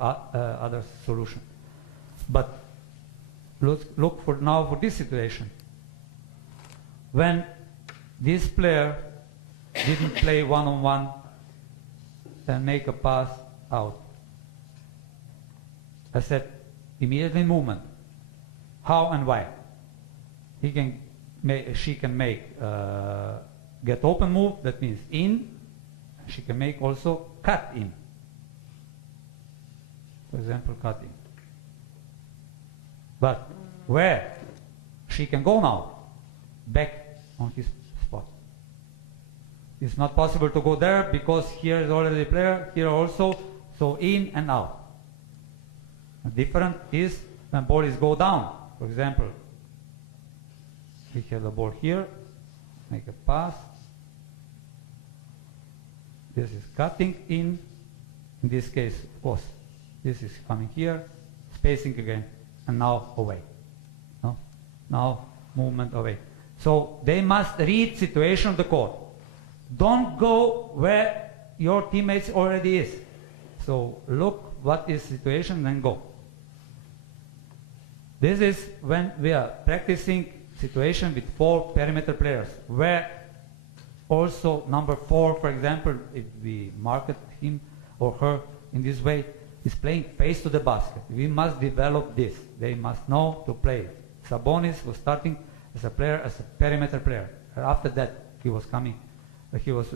other solution. But look for now for this situation. When this player didn't play one-on-one and make a pass out, I said immediately movement. How and why? She can make get open move, that means in. She can make also cut in. For example, cut in. But where she can go now? Back on his spot. It's not possible to go there because here is already a player, here also, so in and out. And different is when ball is go down. For example, we have the ball here, make a pass. This is cutting in this case, of course. This is coming here, spacing again, and now away. No? Now movement away. So they must read situation of the court. Don't go where your teammates already is. So look what is situation, then go. This is when we are practicing situation with 4 perimeter players, where also number 4, for example, if we market him or her in this way, is playing face to the basket. We must develop this. They must know to play. Sabonis was starting as a player, as a perimeter player. After that, he was coming, he was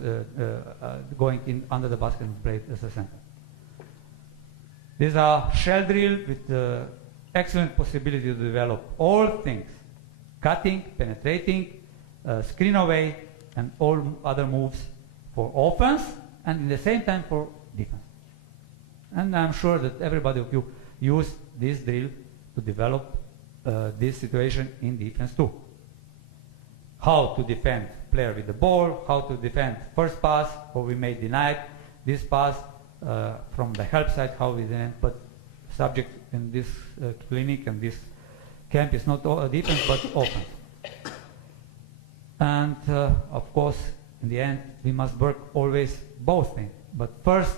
going in under the basket and played as a center. These are shell drill with excellent possibility to develop all things: cutting, penetrating, screen away, and all other moves for offense, and at the same time for defense. And I'm sure that everybody of you use this drill to develop this situation in defense too. How to defend player with the ball, how to defend first pass, or we may deny this pass from the help side, how we then, but subject in this clinic and this camp is not defense but offense. And of course, in the end, we must work always both things. But first,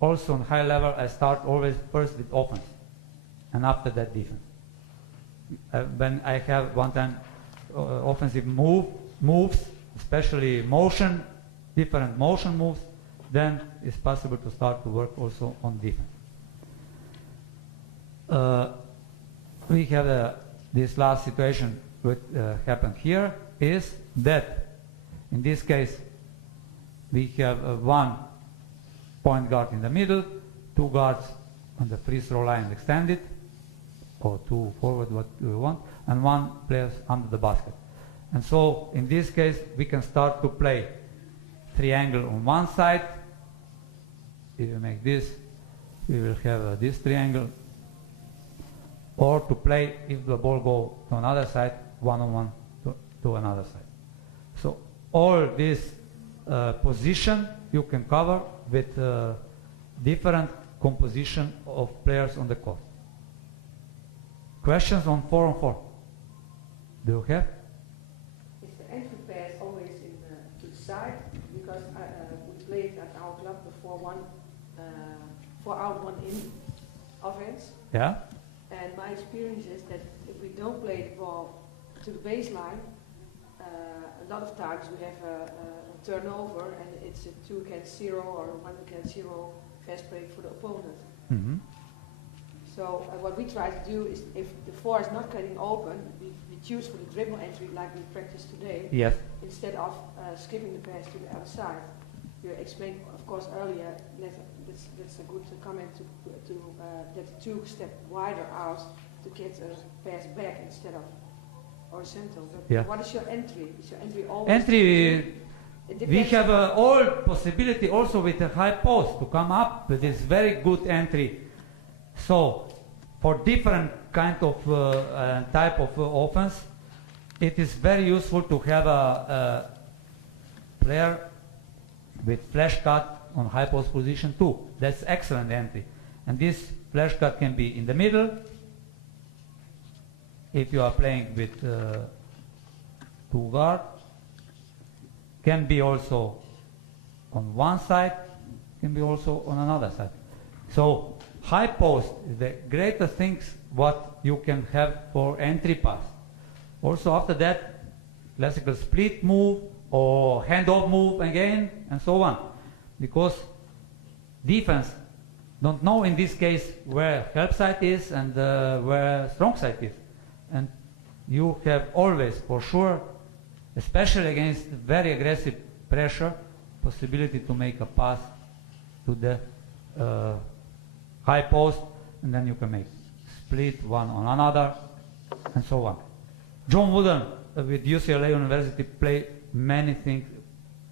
also on high level, I start always first with offense, and after that defense. When I have one time offensive moves, especially motion, different motion moves, then it's possible to start to work also on defense. We have this last situation what happened here is that in this case we have one point guard in the middle, 2 guards on the free throw line extended, or 2 forward, what we want, and 1 player under the basket. And so in this case we can start to play triangle on one side. If you make this, we will have this triangle, or to play if the ball go to another side, one-on-one to another side. So all this position you can cover with different composition of players on the court. Questions on 4-on-4? Do you have? Is the entry pass always to the side? Because we played at our club before 4 out, 1 in offense. Yeah. And my experience is that if we don't play the ball to the baseline, a lot of times we have a turnover and it's a 2 against 0 or 1 against 0 fast break for the opponent. Mm-hmm. So what we try to do is, if the 4 is not getting open, we choose for the dribble entry like we practiced today. Yes. Instead of skipping the pass to the other side. You explained, of course, earlier that that's a good comment to that the 2 step wider out to get a pass back instead of horizontal. But yeah. What is your entry? Is your entry always? Entry, we have all possibility also with a high post to come up with this very good entry. So for different kind of type of offense, it is very useful to have a player with flash cut on high post position too. That's excellent entry. And this flash cut can be in the middle if you are playing with 2 guard. Can be also on one side, can be also on another side. So high post is the greatest things what you can have for entry pass. Also after that, classical split move or handoff move again, and so on. Because defense don't know in this case where help side is and where strong side is. And you have always, for sure, especially against very aggressive pressure, possibility to make a pass to the high post, and then you can make split one on another, and so on. John Wooden with UCLA University play many things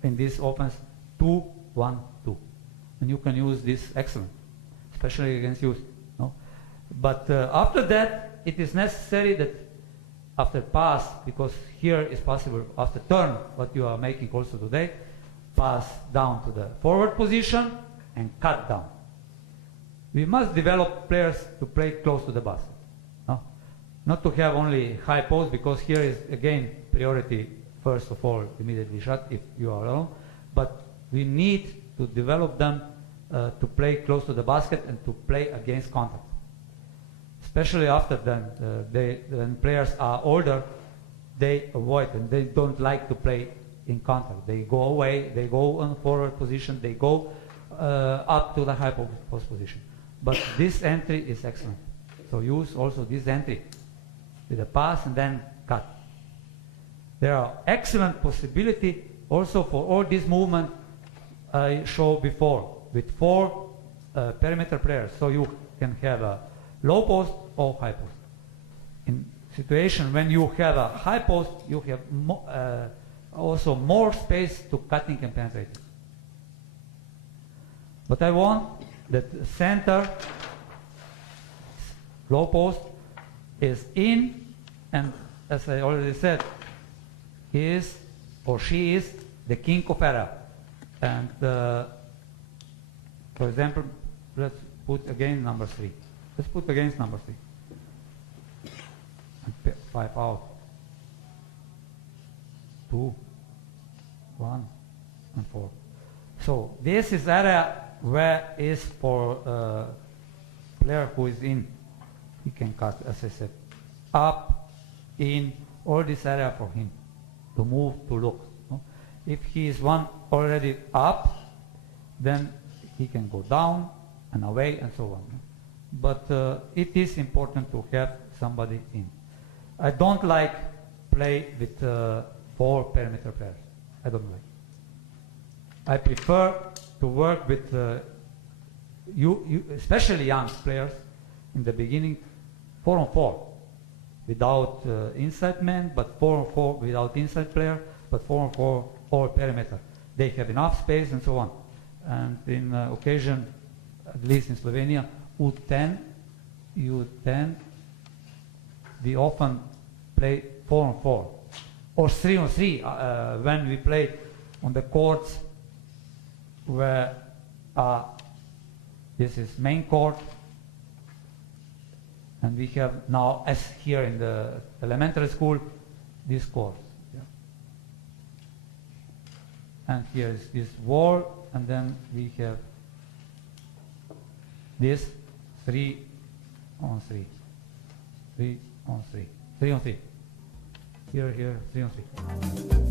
in this offense 2-1-2, and you can use this excellent, especially against youth. No? But after that, it is necessary that after pass, because here is possible after turn, what you are making also today, pass down to the forward position and cut down. We must develop players to play close to the basket. No? Not to have only high post, because here is again priority first of all immediately shot if you are alone, but we need to develop them to play close to the basket and to play against contact. Especially after then, when players are older, they avoid and they don't like to play in contact. They go away, they go on forward position, they go up to the high post position. But this entry is excellent. So use also this entry with a pass and then cut. There are excellent possibility also for all this movement I showed before with 4 perimeter players. So you can have a low post or high post. In situation when you have a high post, you have also more space to cutting and penetrating. But I want that center low post is in, and as I already said, he is or she is the king of area. And for example, let's put again number 3. Let's put against number 3. And 5 out. 2, 1, and 4. So this is area where is for player who is in. He can cut, as I said, up, in, all this area for him to move, to look. No? If he is one already up, then he can go down and away and so on. But it is important to have somebody in. I don't like play with 4 perimeter players. I don't like. I prefer to work with especially young players in the beginning, 4-on-4, without inside man, but 4-on-4 without inside player, but 4-on-4 all perimeter. They have enough space and so on. And in occasion, at least in Slovenia, U10, we often play 4-on-4 or 3-on-3 when we play on the courts where this is main court, and we have now, as here in the elementary school, this court. Yeah. And here is this wall, and then we have this 3-on-3, 3-on-3, 3-on-3. Here, 3-on-3.